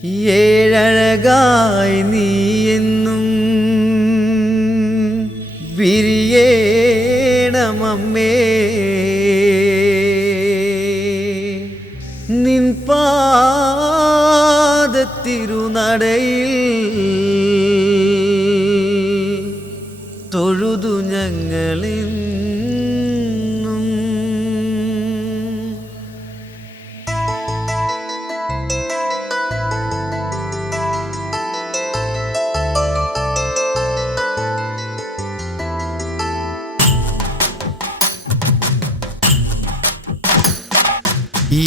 ഏഴഴകായി നീ എന്നും വിരിയേണമമ്മേ നിൻ പാദത്തിരുനടയിൽ തൊഴുതു ഞങ്ങളെന്നും.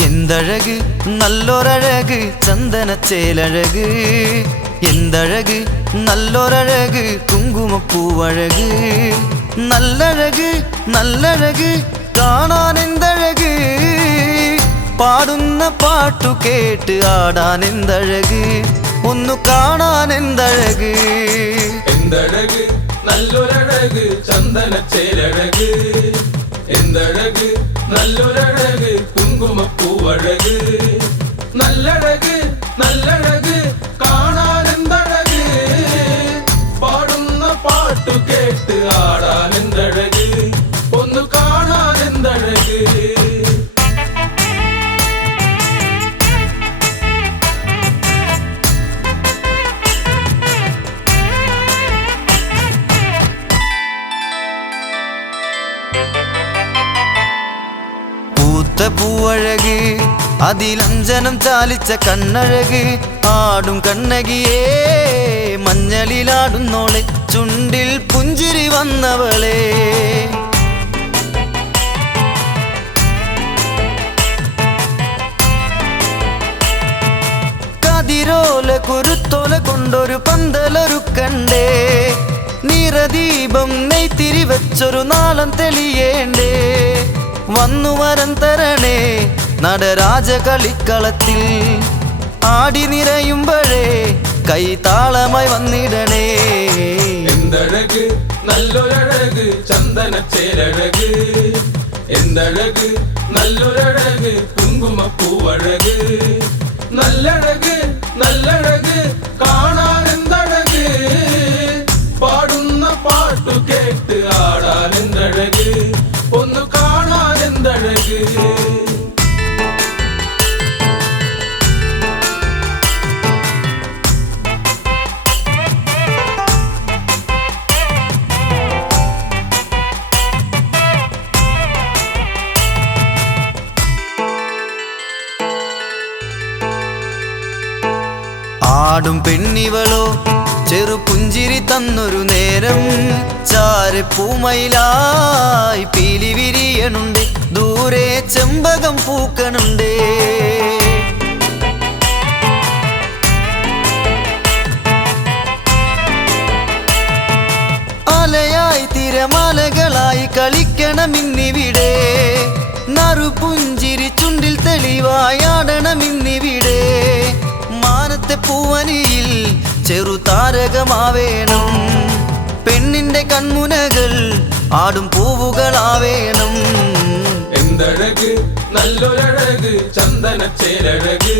എന്തഴക് നല്ലൊരഴക് ചന്ദനച്ചേലഴക്, എന്തഴക് നല്ലൊരഴക് കുങ്കുമപ്പൂവഴക്, നല്ലഴക് നല്ലഴക് കാണാൻ എന്തഴക്, പാടുന്ന പാട്ടു കേട്ട് ആടാൻ എന്തഴക്, ഒന്നു കാണാൻ എന്തഴക്. എന്തഴക് നല്ലൊരഴക് ചന്ദനച്ചേലഴക്, എന്തഴക് നല്ലൊരഴക് കുങ്കുമപ്പൂവഴക്, നല്ലഴക് നല്ലഴക് കാണാൻ എന്തഴക്, പാടുന്ന പാട്ടു കേട്ട് ആടാൻ എന്തഴക്, ഒന്നു കാണാൻ എന്തഴക്. പൂവഴക് അതിലഞ്ജനം ചാലിച്ച കണ്ണഴക്, ആടും കണ്ണകിയേ മഞ്ഞളിലാടുന്നോളെ ചുണ്ടിൽ പുഞ്ചിരി വന്നവളെ. കതിരോല കുരുത്തോല കൊണ്ടൊരു പന്തലൊരുക്കണ്ടേ, നിറദീപം നെയ്ത്തിരി വെച്ചൊരു നാളം തെളിയേണ്ടേ, വന്നു വരം തരണേ നടരാജ കളിക്കളത്തിൽ, ആടി നിറയുമ്പോഴേ കൈതാളമായി വന്നിടണേ. എന്തഴക് നല്ലൊരഴക് ചന്ദനച്ചേലഴക്, എന്തഴക് നല്ലൊരഴക് കുങ്കുമപ്പൂവഴക്, നല്ലഴക് നല്ലഴക് കാണാൻ എന്തഴക്, പാടുന്ന പാട്ടു കേട്ട് ആടാൻ എന്തഴക്, ഒന്നു കാണാൻ എന്തഴക്. ആടും പെണ്ണിവളോ ചെറുപുഞ്ചിരി തന്നൊരു നേരം, ചാര് പൂമയിലായി പീലി വിരിയണുണ്ട്, ദൂരെ ചെമ്പകം പൂക്കണുണ്ടേ. അലയായി തിരമാലകളായി കളിക്കണമിന്നിവിടെ, നറുപുഞ്ചിരി ചുണ്ടിൽ തെളിവായാടണമിന്നിവിടെ, മാനത്തെ പൂവനിയിൽ ചെറുതാരകമാവേണം, പെണ്ണിന്റെ കൺമുനകൾ ആടും പൂവുകളാവേണം. എന്തഴക് നല്ലൊരഴക് ചന്ദനച്ചേലഴക്,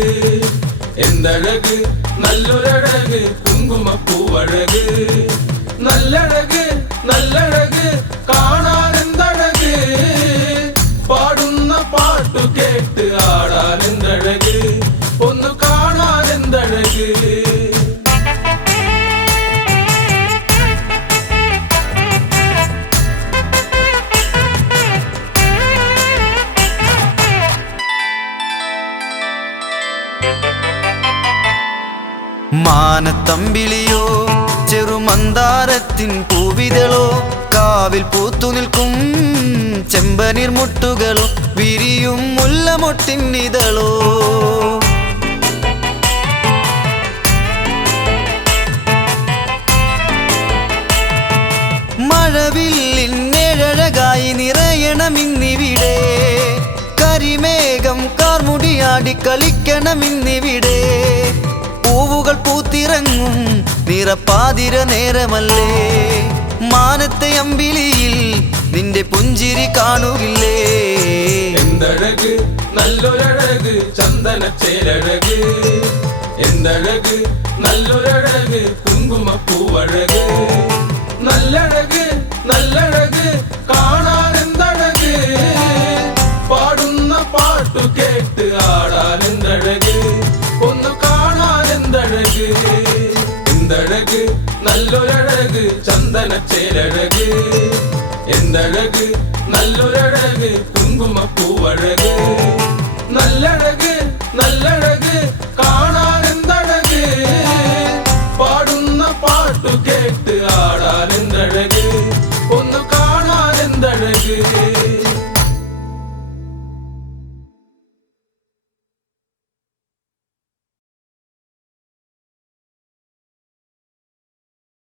എന്തഴക് നല്ലൊരഴക് കുങ്കുമപ്പൂവഴക്, നല്ലഴക് നല്ലഴക് കാണാൻ എന്തഴക്, പാടുന്ന പാട്ടു കേട്ട് ആടാൻ എന്തഴക്, ഒന്നു കാണാൻ എന്തഴക്. മാനത്തമ്പിളിയോ ചെറുമന്ദാരത്തിൻ പൂവിതളോ, കാവിൽ പൂത്തു നിൽക്കും ചെമ്പനീർ മുട്ടുകളോ, വിരിയും മുല്ലമൊട്ടിന്നിതളോ. മഴവില്ലിൻ നിഴഴകായി നിറയണമിന്നിവിടെ, കരിമേഘം കാർമുടിയാടി കളിക്കണമിന്നിവിടെ, പൂവുകൾ പൂത്തിറങ്ങും നിറപ്പാതിര നേരമല്ലേ, മാനത്തെ അമ്പിളിയിൽ നിന്റെ പുഞ്ചിരി കാണുകില്ലേ. എന്തഴക് നല്ലൊരഴക് ചന്ദനച്ചേലഴക്, എന്തഴക് നല്ലൊരഴക് കുങ്കുമപ്പൂവഴക് നല്ലഴക് നല്ലഴക് കാണാൻ എന്തഴക് പാടുന്ന പാട്ടു കേട്ട് ആടാൻ എന്തഴക് ഒന്ന് കാണാൻ എന്തഴക് എന്തഴക് നല്ലൊരഴക് ചന്ദനച്ചേലഴക് എന്തഴക് നല്ലൊരഴക് കുങ്കുമപ്പൂവഴക് നല്ലഴക് നല്ലഴക് കാണാൻ എന്തഴക് പാടുന്ന പാട്ടു കേട്ട് ആടാൻ എന്തഴക്